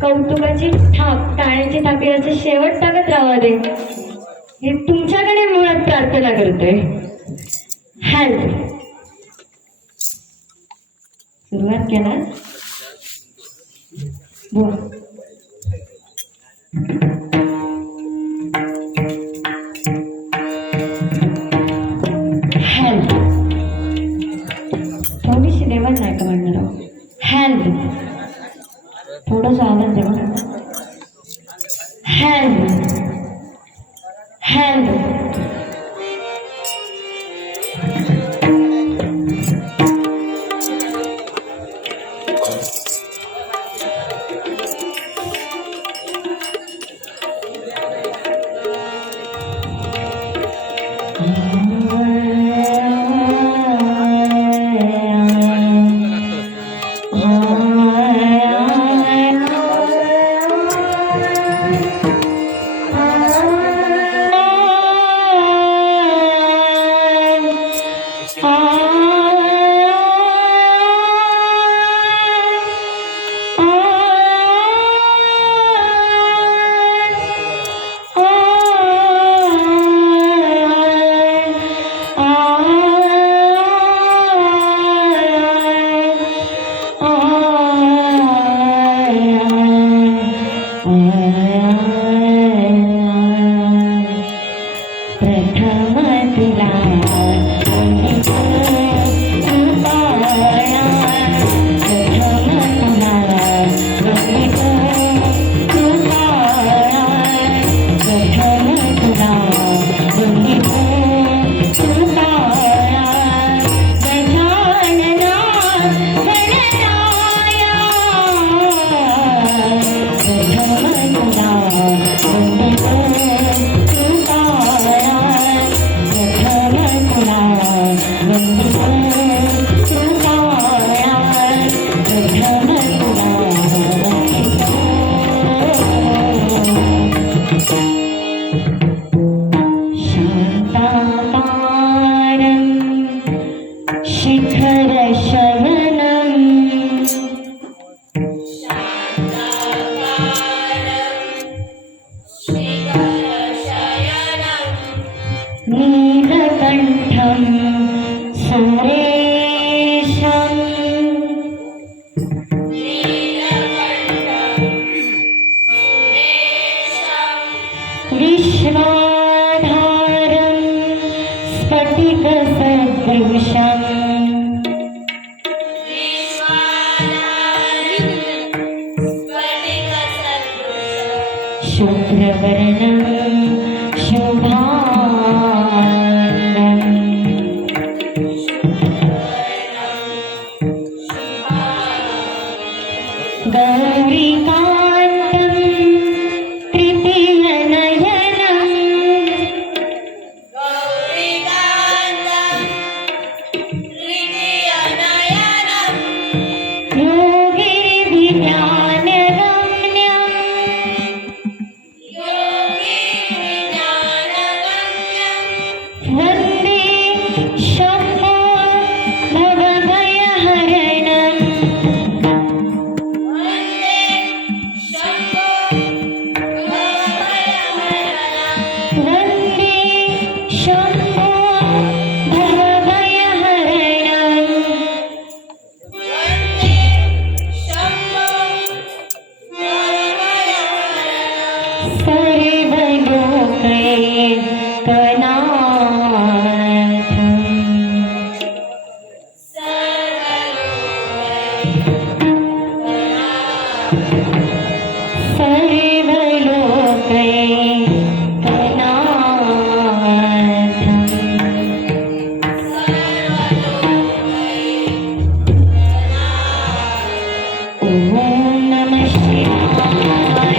कौतुकाची थाप, टाळ्याची थापी असं शेवट सांगत राहा दे. हे तुमच्याकडे मुळात प्रार्थना करतोय. हेल्प सुरुवात केला बोल. हेल्प थोडीशी देवाण नाही का म्हणणार. हेल्प थोडंसं आवाज देवा. हेल्प हेल्प प्रथम तुला वंदितो कृपाळा, प्रथम तुला वंदितो कृपाळा, प्रथम तुला वंदितो कृपाळा, गजानना गणराया, प्रथम तुला वंदितो कृपाळा, प्रथम तुला वंदितो कृपाळा, प्रथम तुला वंदितो शान्ताकारं शिखरशयनं, नीलकण्ठं सुरेशं, विश्वाधारं स्फटिकसदृशं, शुभ्रवर्णं शुभाङ्गं, गौरीकान्तं तृतीयनयनं, योगिविज्ञानगम्यं, वन्दे शम्भो भवभयहरणं, वन्दे शम्भो भवभयहरणं, ॐ नमः शिवाय,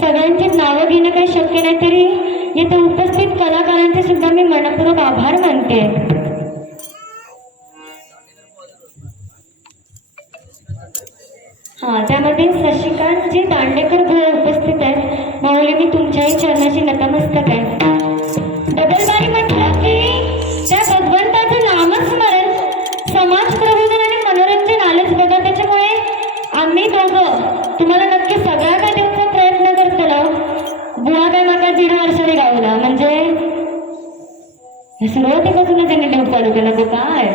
सगळ्यांची नावं घेणं काही शक्य नाही, तरी येथे उपस्थित कलाकारांचे सुद्धा मी मनपूर्वक आभार मानते. हा, त्यामध्ये शशिकांतजी दांडेकर बुवा उपस्थित आहेत. माऊली, मी तुमच्याही चरणाशी नतमस्तक आहे. डबलबारी म्हटलं की त्या भगवंताचं नामस्मरण, समाज प्रबोधन आणि मनोरंजन आलंच बघा. त्याच्यामुळे आम्ही दोघं तुम्हाला नक्की सगळा काय देऊचा प्रयत्न करतो. बुवा काय माका 1.5 वर्षाने गावला, म्हणजे सुरुवातीपासूनच त्यांनी देव चालू केला. तो काय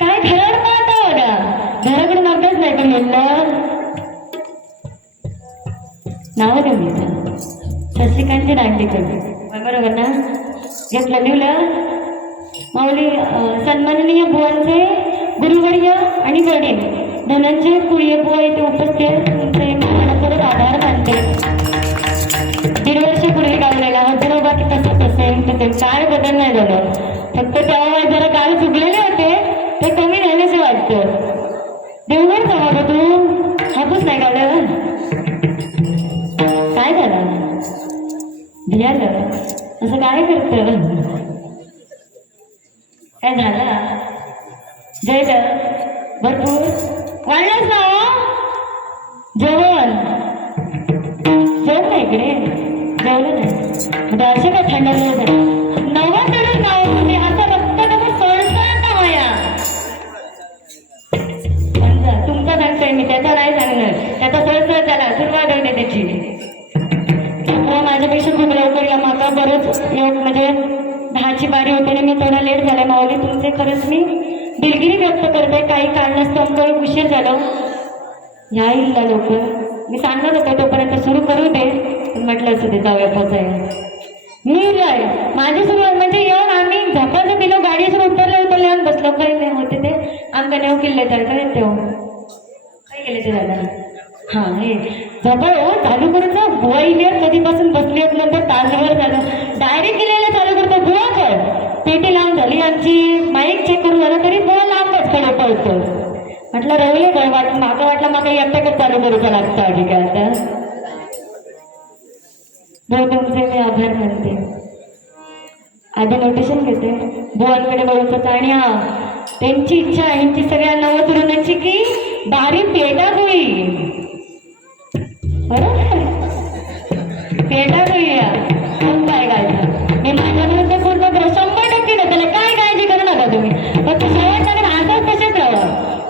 काय घराड पाहता बघा, घराकडून अभ्यास नाही का म्हणलं. नाव देऊ मी शशिकांतजी दांडेकर, बरोबर ना? घेतलं लिहिलं. माऊली, सन्माननीय बुवांचे गुरुवर्य आणि वडील धनंजय कुळये बुवा इथे उपस्थित, तुमचे मनापूर्वक आभार मानते. 1.5 वर्षापूर्वी गावलेला हा बाकी तसंच असेल तर काय बदल नाही झालं. फक्त तेव्हा जरा काल चुकलेले होते, ते कमी झाल्याचे वाटतं. देवघर समोर तू हापूस नाही काढलं, काय झालं भियालं असं काय करतं, काय झालं? जय भरपूर वाढलंच ना जेवण. जेवण नाही इकडे, जेवलं नाही. असे काय थंड नवा तरी नाव तुम्ही असं बघता कसं सळसळत हवया. तुमचा सांगतोय मी, त्याचा नाही सांगणार. त्याचा सळसळ झाला, सुरुवात होते त्याची. माझ्यापेक्षा खूप लवकर या माका बरंच योग, म्हणजे 10ची बारी होते आणि मी थोडा लेट झाला. माऊली, तुमचे खरंच मी दिलगिरी व्यक्त करते. काही कारणास्तव आमचं उशीर झालं. ह्या इल्ला लवकर मी सांगत होते तोपर्यंत सुरू करू दे, म्हटलं असं ते जाऊया पोचायला. मी माझी सुरुवात म्हणजे येऊन आम्ही झपाचं दिलो, गाडीसून उतरले येऊन बसलो. काही नाही होते ते आमका नेऊ किल्ले तर काय तेव्हा काय गेले ते झालं. हा, हे झपा हो चालू करून बुवा इलेवर कधीपासून बसली होत नंतर तासभर झालं. डायरेक्ट गेलेलं चालू करतो. बुवा कर पेटी लावून झाली आमची, माईक चेक करून झालं तरी बुवा लांबच कडे पळतो. म्हटलं रवले काय माका वाटलं माका एकट्याकच चालू करूचा लागतं आधी काय. आता भाऊ तुमचे मी आभार मानते. आधी नोटेशन घेते बुवांकडे बघत. आणि हा, त्यांची इच्छा आहे यांची सगळ्या नव तरुणांची की बारी पेटा होई, बरोबर पेटा होईया. मग काय गायचं मी माझ्या विरुद्ध पूर्ण 100% ना, त्याला काय काळजी करू नका तुम्ही. फक्त शेवटच्या हातात तसेच राहा.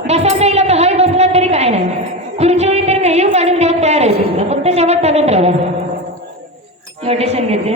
बसायला येईल तर हय बसला तरी काय नाही, खुर्चीवरी तरी नाही येऊ काढून देत तयार आहे तुमचं. फक्त शेवट चालत राहा. नोटेशन घेते.